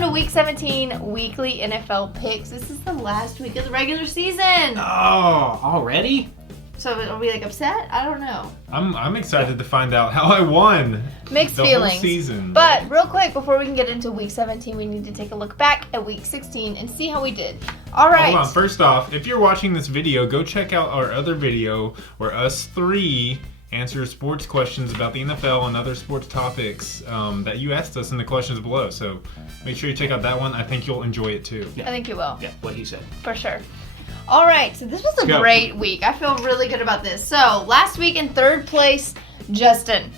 going to Week 17 weekly NFL picks. This is the last week of the regular season. Oh, already? So are we like upset? I don't know. I'm excited to find out how I won. Mixed the feelings. Whole season. But real quick, before we can get into Week 17, we need to take a look back at Week 16 and see how we did. All right. Hold on. First off, if you're watching this video, go check out our other video where us three answer sports questions about the NFL and other sports topics that you asked us in the questions below. So make sure you check out that one. I think you'll enjoy it too. I think you will. Yeah, what he said. For sure. All right, so this was a great week. I feel really good about this. So last week in third place, Justin.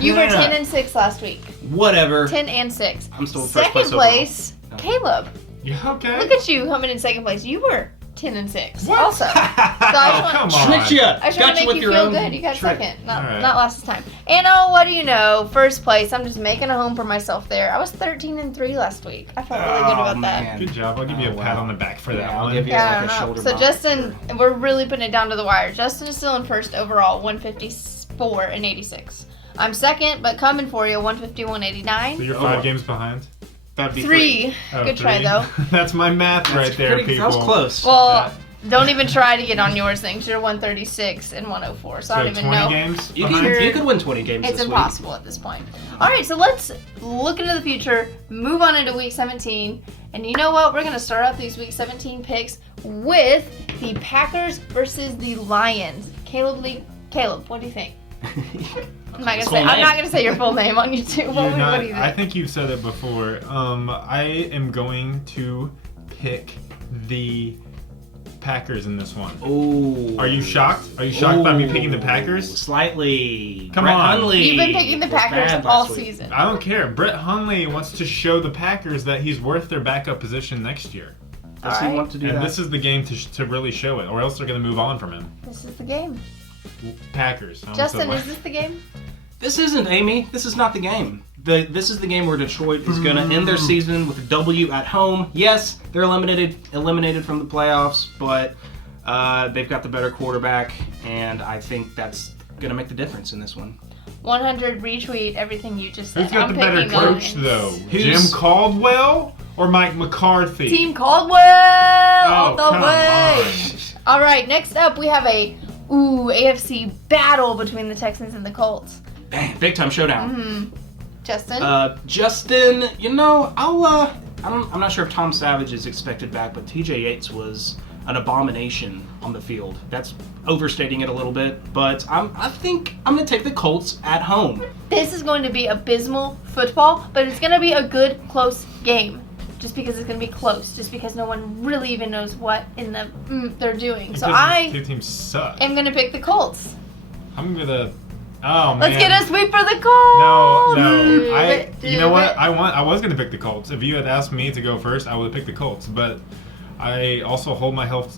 You were 10-6 last week. Whatever. 10-6. I'm still in first second place, Caleb. Yeah, okay. Look at you coming in second place. You were 10-6. What? Also. So come on. Tricked you. I just want to make you feel good. You got second. Not last time. And what do you know? First place. I'm just making a home for myself there. I was 13-3 last week. I felt really good about that. Good job. I'll give you a pat on the back for that one. I'll give you like a shoulder So bump. Justin, we're really putting it down to the wire. Justin is still in first overall, 154-86. I'm second, but coming for you, 150-189. So you're 5 games behind? That'd be three. Oh, Good 3? try, though. That's my math right there, people. That was close. Well, don't even try to get on yours things. You're 136 and 104, so I don't even 20 know. games You behind? could win 20 games It's this impossible at this point. All right, so let's look into the future, move on into Week 17. And you know what? We're going to start out these Week 17 picks with the Packers versus the Lions. Caleb, what do you think? I'm not gonna say your full name on YouTube. What do you think? I think you've said it before. I am going to pick the Packers in this one. Oh. Are you shocked? Are you shocked by me picking the Packers? Slightly. Come Brett on. Hundley You've been picking the was Packers bad all last week. season. I don't care. Brett Hundley wants to show the Packers that he's worth their backup position next year. Does he want to do And that? this is the game to really show it, or else they're going to move on from him. This is the game. Packers. Justin, is this the game? This isn't, Amy. This is not the game. This is the game where Detroit is going to end their season with a W at home. Yes, they're eliminated from the playoffs, but they've got the better quarterback, and I think that's going to make the difference in this one. 100 retweet everything you just said. Who's got I'm the better picking coach, Lions. though? Jim Caldwell or Mike McCarthy? Team Caldwell all the come way. on. All right, next up we have a AFC battle between the Texans and the Colts. Bang, big time showdown. Mm-hmm. Justin? Justin, you know, I'm not sure if Tom Savage is expected back, but TJ Yates was an abomination on the field. That's overstating it a little bit, but I think I'm going to take the Colts at home. This is going to be abysmal football, but it's going to be a good, close game. Just because it's going to be close. Just because no one really even knows what in they're doing. So Because these two teams suck. am going to pick the Colts. I'm going to... Oh, man. Let's get a sweep for the Colts. No. You know what? Do I was going to pick the Colts. If you had asked me to go first, I would have picked the Colts. But I also hold myself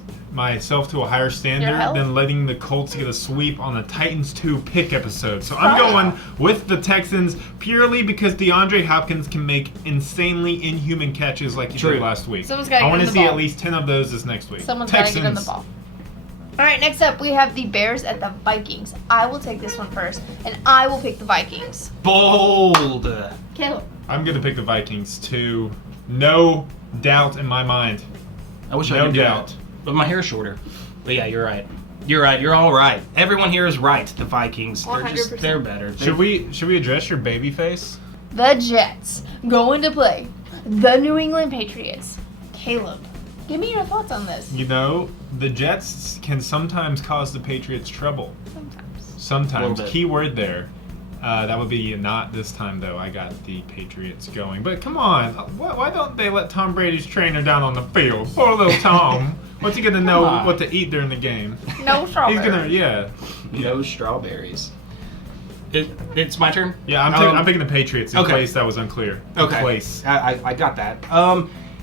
to a higher standard than letting the Colts get a sweep on the Titans 2 pick episode. So I'm going with the Texans purely because DeAndre Hopkins can make insanely inhuman catches like he did last week. Someone's gotta I get want him to the see ball. at least 10 of those this next week. Someone's got to get on the ball. All right, next up we have the Bears at the Vikings. I will take this one first, and I will pick the Vikings. Bold. Caleb. I'm going to pick the Vikings too. No doubt in my mind. I wish I No could do doubt. that. But my hair's shorter. But yeah, you're right. You're right. You're all right. Everyone here is right. The Vikings. 100%. They're better. Should we address your baby face? The Jets going to play the New England Patriots. Caleb, give me your thoughts on this. You know, the Jets can sometimes cause the Patriots trouble. Sometimes. Little bit. Key word there. That would be not this time, though. I got the Patriots going. But come on. Why don't they let Tom Brady's trainer down on the field? Poor little Tom. What's he going to know what to eat during the game? No strawberries. He's going to, No strawberries. It's my turn? Yeah, I'm picking the Patriots in Okay. place. That was unclear. In Okay. place. I got that.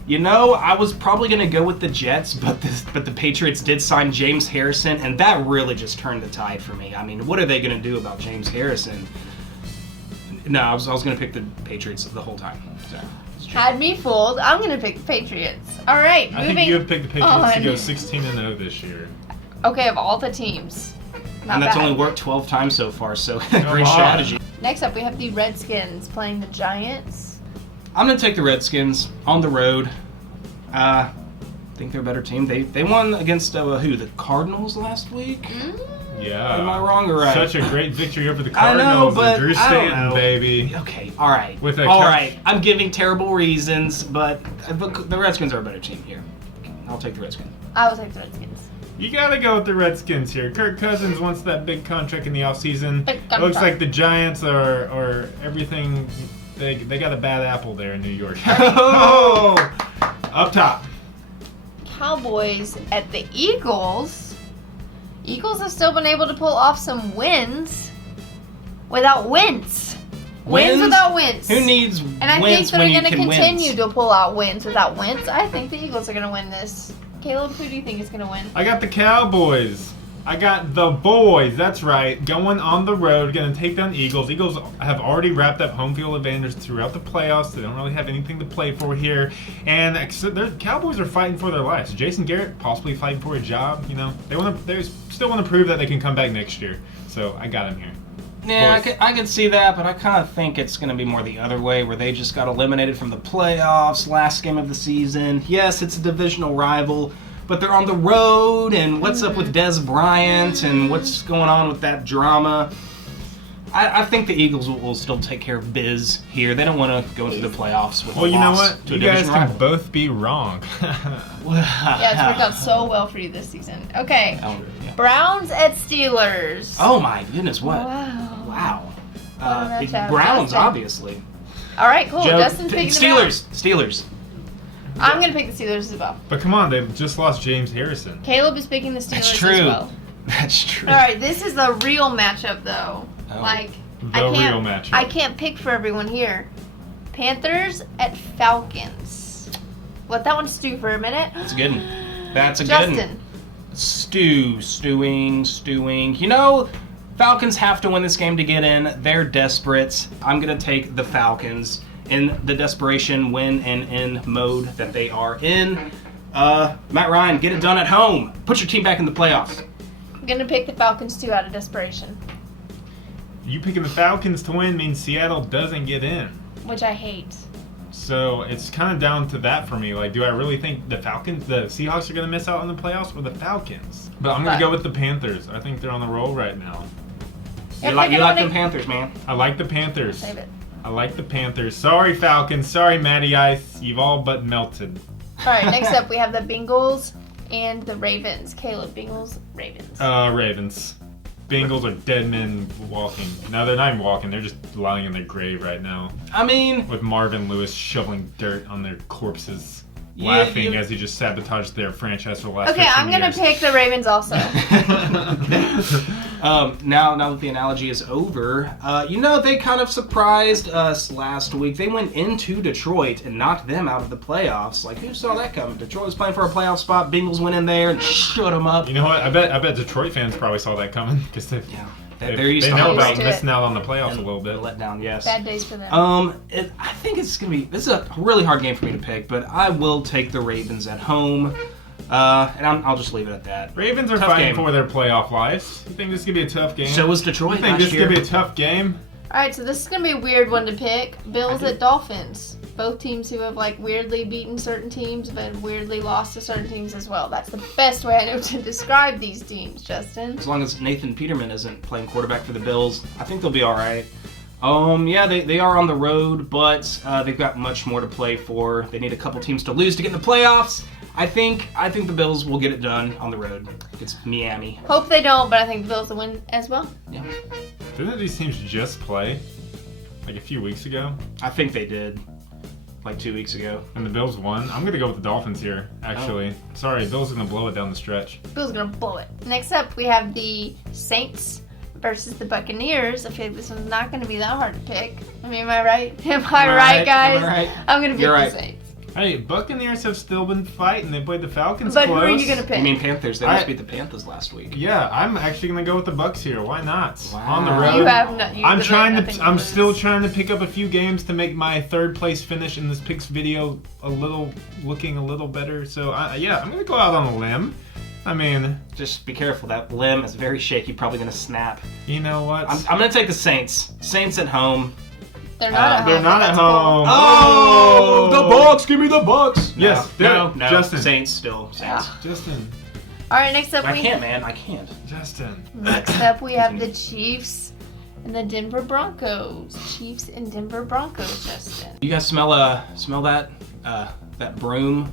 You know, I was probably going to go with the Jets, but the Patriots did sign James Harrison, and that really just turned the tide for me. I mean, what are they going to do about James Harrison? No, I was going to pick the Patriots the whole time. So, Had me fooled. I'm going to pick the Patriots. All right, I moving think you have picked the Patriots to on. go 16-0 this year. Okay, of all the teams. Not and that's bad. only worked 12 times so far, so Come great on. strategy. Next up, we have the Redskins playing the Giants. I'm going to take the Redskins on the road. I think they're a better team. They won against who? The Cardinals last week? Yeah. Am I wrong or right? Such a great victory over the I Cardinals. know, but and Drew I don't Stanton, know. baby. Okay, all right. With a all catch- right. I'm giving terrible reasons, but the Redskins are a better team here. I'll take the Redskins. I will take the Redskins. You gotta go with the Redskins here. Kirk Cousins wants that big contract in the offseason. Big It looks contract. like the Giants are everything. They got a bad apple there in New York. Oh! Up top. Cowboys at the Eagles. Eagles have still been able to pull off some wins without wins. Wins without wins. Who needs And I think wins they're when you going to can continue wins? to pull out wins without wins. I think the Eagles are going to win this. Caleb, who do you think is going to win? I got the Cowboys. I got the boys. That's right. Going on the road, going to take down Eagles. Eagles have already wrapped up home field advantage throughout the playoffs. They don't really have anything to play for here. And the Cowboys are fighting for their lives. Jason Garrett possibly fighting for a job. You know, they still want to prove that they can come back next year. So I got him here. Yeah, Boys. I could see that, but I kind of think it's going to be more the other way, where they just got eliminated from the playoffs last game of the season. Yes, it's a divisional rival, but they're on the road, and what's up with Des Bryant, and what's going on with that drama? I think the Eagles will still take care of biz here. They don't want to go into the playoffs with Well, a you know loss what? to a You guys division can rival. both be wrong. Yeah, it's worked out so well for you this season. Okay. Oh, yeah. Browns at Steelers. Oh my goodness, what? Wow. Wow. What a matchup. Browns, Justin. obviously. All right, cool. Joe, Justin's picking Steelers. I'm going to pick the Steelers as well. But come on, they've just lost James Harrison. Caleb is picking the Steelers That's as true. well. That's true. All right, this is the real matchup, though. Oh. Like, The real matchup. I can't pick for everyone here. Panthers at Falcons. Let that one stew for a minute. That's a good one. That's a good Justin. one. Stewing. You know, Falcons have to win this game to get in. They're desperate. I'm going to take the Falcons in the desperation win and in mode that they are in. Matt Ryan, get it done at home. Put your team back in the playoffs. I'm going to pick the Falcons too out of desperation, You picking the Falcons to win means Seattle doesn't get in. which I hate. So it's kind of down to that for me. Like, do I really think the Seahawks are going to miss out on the playoffs, or the Falcons? But I'm going to go with the Panthers. I think they're on the roll right now. You like them Panthers, man. I like the Panthers. Save it. I like the Panthers. Sorry, Falcons. Sorry, Matty Ice. You've all but melted. All right, next up we have the Bengals and the Ravens. Caleb, Bengals, Ravens. Ravens. Bengals are dead men walking. No, they're not even walking. They're just lying in their grave right now. I mean, With Marvin Lewis shoveling dirt on their corpses. Yeah, laughing you- as he just sabotaged their franchise for the last Okay, 15 I'm going to years. pick the Ravens also. now that the analogy is over, they kind of surprised us last week. They went into Detroit and knocked them out of the playoffs. Like, who saw that coming? Detroit was playing for a playoff spot. Bengals went in there and shut them up. You know what? I bet Detroit fans probably saw that coming because they They're used to know home about Used to missing it. out on the playoffs a little bit. let down. Yes. Bad days for them. I think it's gonna be. This is a really hard game for me to pick, but I will take the Ravens at home, and I'll just leave it at that. Ravens are Tough fighting game. for their playoff lives. You think this is gonna be a tough game? So was Detroit You think last this is year. gonna be a tough game? All right, so this is going to be a weird one to pick. Bills at Dolphins. Both teams who have weirdly beaten certain teams but weirdly lost to certain teams as well. That's the best way I know to describe these teams, Justin. As long as Nathan Peterman isn't playing quarterback for the Bills, I think they'll be all right. They are on the road, but they've got much more to play for. They need a couple teams to lose to get in the playoffs. I think the Bills will get it done on the road. It's Miami. Hope they don't, but I think the Bills will win as well. Yeah, Didn't these teams just play like a few weeks ago? I think they did, like 2 weeks ago. And the Bills won? I'm gonna go with the Dolphins here, actually. Sorry, Bills are gonna blow it down the stretch. Bills going to blow it. Next up, we have the Saints versus the Buccaneers. I feel like this one's not going to be that hard to pick. I mean, am I right? Am I right, guys? Am I right? I'm going to pick You're the right. Saints. Hey, Buccaneers have still been fighting. They played the Falcons But close. who are you going to pick? You mean Panthers? They I- just beat the Panthers last week. Yeah, I'm actually gonna go with the Bucks here. Why not? Wow. On the road. You have no, you I'm literally have nothing to I'm lose. still trying to pick up a few games to make my third place finish in this picks video looking a little better. So I'm gonna go out on a limb. I mean, Just be careful. That limb is very shaky. Probably going to snap. you know what? I'm going to take the Saints. Saints at home. They're not at home. They're not at home. Oh, the Bucks! Give me the Bucks! Yes, no, Justin. Saints still. Saints. Justin. All right, next up I can't, man. I can't. Justin. Next up, we have the Chiefs and the Denver Broncos. Chiefs and Denver Broncos, Justin. You guys smell that broom?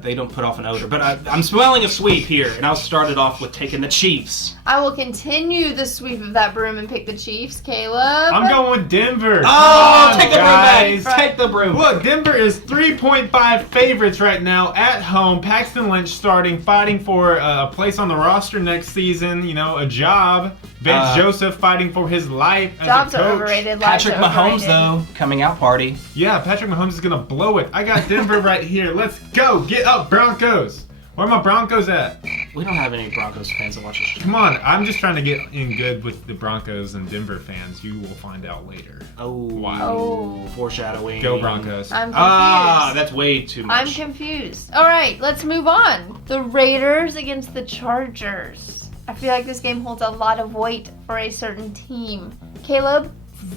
They don't put off an odor, but I'm smelling a sweep here, and I'll start it off with taking the Chiefs. I will continue the sweep of that broom and pick the Chiefs, Caleb. I'm going with Denver. Oh, Come take on, the guys. broom back. Take the broom. Look, Denver is 3.5 favorites right now at home. Paxton Lynch starting, fighting for a place on the roster next season. You know, a job. Vance Joseph fighting for his life as Jobs a coach. are overrated. Patrick Lives are Mahomes, overrated. though, coming out party. Yeah, Patrick Mahomes is gonna blow it. I got Denver right here. Let's go. Get up, Broncos. Where are my Broncos at? We don't have any Broncos fans that watch this show. Come on, I'm just trying to get in good with the Broncos and Denver fans. You will find out later. Oh, Wow. Oh. Foreshadowing. Go Broncos. I'm confused. That's way too much. I'm confused. All right, let's move on. The Raiders against the Chargers. I feel like this game holds a lot of weight for a certain team. Caleb?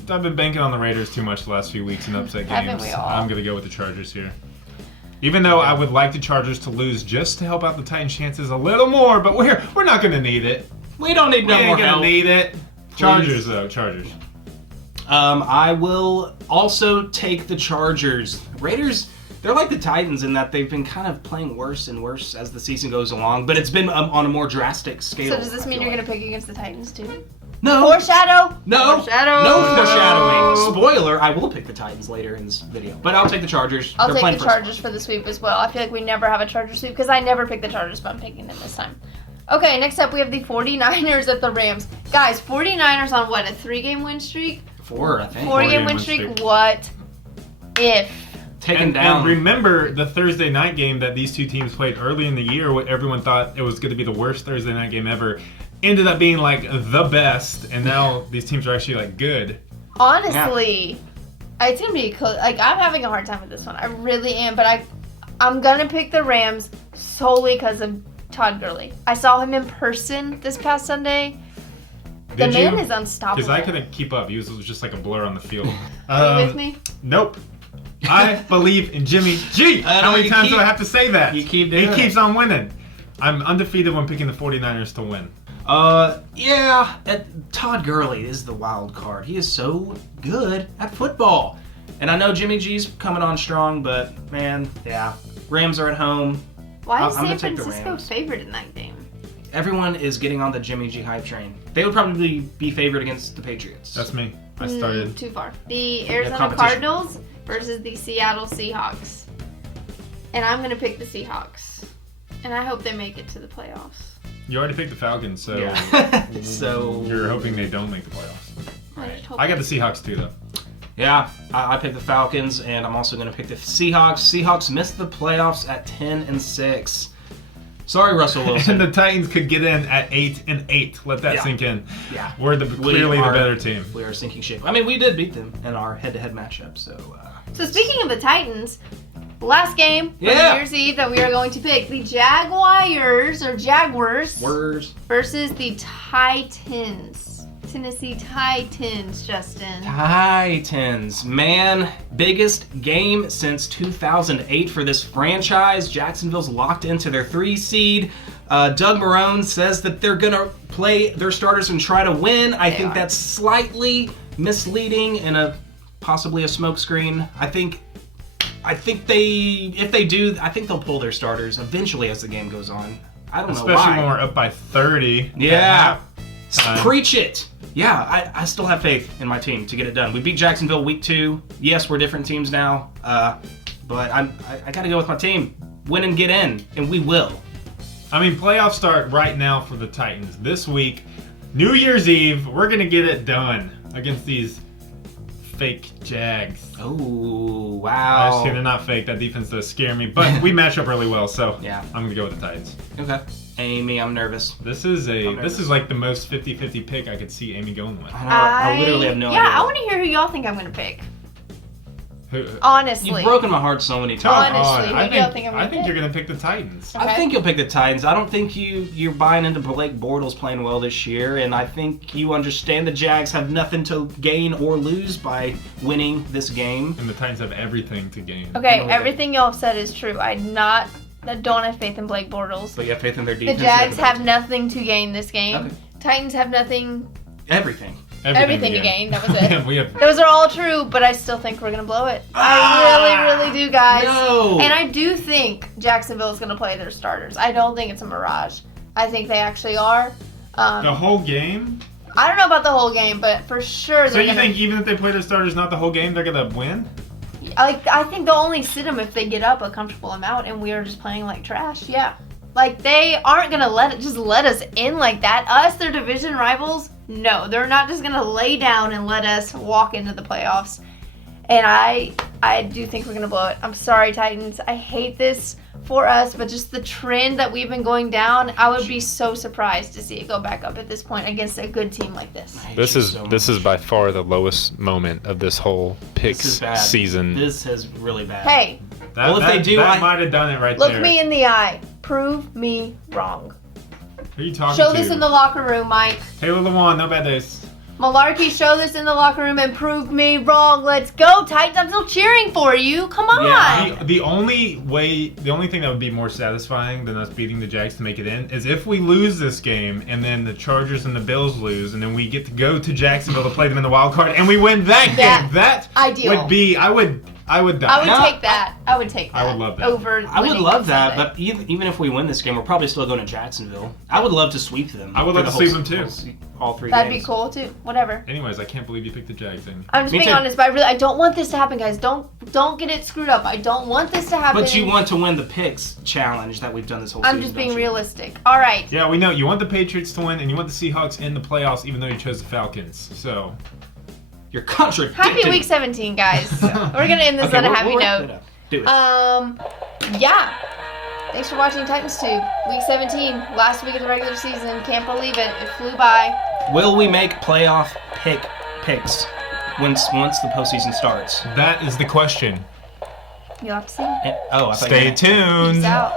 I've been banking on the Raiders too much the last few weeks in upset games. Haven't we all? I'm going to go with the Chargers here. Even though I would like the Chargers to lose just to help out the Titans' chances a little more, but we're not going to need it. We don't need We no more ain't going help. to need it. Chargers, though. Chargers. I will also take the Chargers. Raiders, they're like the Titans in that they've been kind of playing worse and worse as the season goes along, but it's been on a more drastic scale. So does this mean you're going to pick against the Titans too? No. Foreshadow? No. Foreshadow. No foreshadowing. Spoiler, I will pick the Titans later in this video. But I'll take the Chargers. I'll They're take playing the for Chargers for the sweep as well. I feel like we never have a Chargers sweep because I never pick the Chargers, but I'm picking them this time. Okay, next up we have the 49ers at the Rams. Guys, 49ers on what, a 3-game win streak? 4, I think. 4-game win streak? What if? Taken down. And remember the Thursday night game that these two teams played early in the year, what everyone thought it was going to be the worst Thursday night game ever, ended up being like the best, and now these teams are actually like good. Honestly, it's going to be close. Like, I'm having a hard time with this one. I really am, but I'm going to pick the Rams solely because of Todd Gurley. I saw him in person this past Sunday. The Did man you? is unstoppable. Because I couldn't keep up. He was just like a blur on the field. Are you with me? Nope. I believe in Jimmy G. How many times do I have to say that? You keep doing He keeps on winning. I'm undefeated when picking the 49ers to win. Yeah, Todd Gurley is the wild card. He is so good at football. And I know Jimmy G's coming on strong, but man, yeah. Rams are at home. Why is I'm San gonna take the Francisco Rams. favored in that game? Everyone is getting on the Jimmy G hype train. They would probably be favored against the Patriots. That's me. I started. Too far. The Arizona competition. Cardinals versus the Seattle Seahawks. And I'm going to pick the Seahawks. And I hope they make it to the playoffs. You already picked the Falcons, so Yeah. So you're hoping they don't make the playoffs. just hope I got they- the Seahawks too, though. yeah, I picked the Falcons, and I'm also going to pick the Seahawks. Seahawks missed the playoffs at 10-6. Sorry, Russell Wilson. And the Titans could get in at 8-8. Let that Yeah. sink in. Yeah. We're clearly the better team. We are sinking ship. I mean, we did beat them in our head-to-head matchup, so... So speaking of the Titans, last game for New Year's Eve that we are going to pick, the Jaguars Words. versus the Titans. Tennessee Titans, Justin. Titans. Man, biggest game since 2008 for this franchise. Jacksonville's locked into their 3 seed. Doug Marrone says that they're going to play their starters and try to win. I think that's slightly misleading and possibly a smokescreen. I think if they do, I think they'll pull their starters eventually as the game goes on. I don't know why. Especially when we're up by 30. Yeah. Time. Preach it. Yeah, I still have faith in my team to get it done. We beat Jacksonville week 2. Yes, we're different teams now, but I got to go with my team. Win and get in, and we will. I mean, playoffs start right now for the Titans. This week, New Year's Eve, we're going to get it done against these fake Jags. Oh, wow. Actually, they're not fake. That defense does scare me, but we match up really well, so Yeah. I'm going to go with the Titans. Okay. Amy, I'm nervous. This is like the most 50-50 pick I could see Amy going with. I literally have no idea. Yeah, I want to hear who y'all think I'm going to pick. Honestly. You've broken my heart so many times. Honestly, I who do y'all think I'm I gonna think pick? you're going to pick the Titans. Okay. I think you'll pick the Titans. I don't think you're buying into Blake Bortles playing well this year, and I think you understand the Jags have nothing to gain or lose by winning this game. And the Titans have everything to gain. Okay, everything y'all have said is true. I don't have faith in Blake Bortles. But you have faith in their The defense. Jags have nothing to gain this game. Okay. Titans have nothing. everything. Everything to gain. That was it. we have Those are all true, but I still think we're gonna blow it. I really do, guys. No. And I do think Jacksonville is gonna play their starters. I don't think it's a mirage. I think they actually are. the whole game. I don't know about the whole game, but for sure So they're you gonna. think even if they play their starters not the whole game, they're gonna win? I think they'll only sit them if they get up a comfortable amount, and we are just playing like trash. Yeah. Like, they aren't gonna let us in like that. Us, their division rivals, no, they're not just gonna lay down and let us walk into the playoffs. And I do think we're gonna blow it. I'm sorry, Titans. I hate this for us, but just the trend that we've been going down, I would be so surprised to see it go back up at this point against a good team like this. This is by far the lowest moment of this whole picks This is bad. season. This is really bad. Hey, Well, if they do, that I- might have done it right look there. me in the eye. Prove me wrong. Who are you talking Show to? this in the locker room, Mike. Taylor Lewan, no bad days. Malarkey, show this in the locker room and prove me wrong. Let's go, Titans. I'm still cheering for you. Come on. Yeah, The only thing that would be more satisfying than us beating the Jags to make it in is if we lose this game and then the Chargers and the Bills lose and then we get to go to Jacksonville to play them in the wild card and we win that Yeah. game. That Ideal. would be I would die. I would No, take that. I would take that. I would love that. Over I would winning love that, Sunday. but even if we win this game, we're probably still going to Jacksonville. I would love to sweep them. I would for love the to whole sweep them, too. All three That'd games. be cool too. Whatever. Anyways, I can't believe you picked the Jags thing. I'm just Me being too. honest, but I don't want this to happen, guys. Don't get it screwed up. I don't want this to happen. But you want to win the picks challenge that we've done this whole I'm season. just being don't you? realistic. All right. Yeah, we know you want the Patriots to win and you want the Seahawks in the playoffs even though you chose the Falcons. So You're contradicting. Happy week 17, guys. We're gonna end this Okay, on a we'll happy wrap note. it up. Do it. Yeah. Thanks for watching Titans Tube. Week 17, last week of the regular season. Can't believe it. It flew by. Will we make playoff picks once the postseason starts? that is the question. You'll have to see. I thought you Stay meant- tuned. Peace out.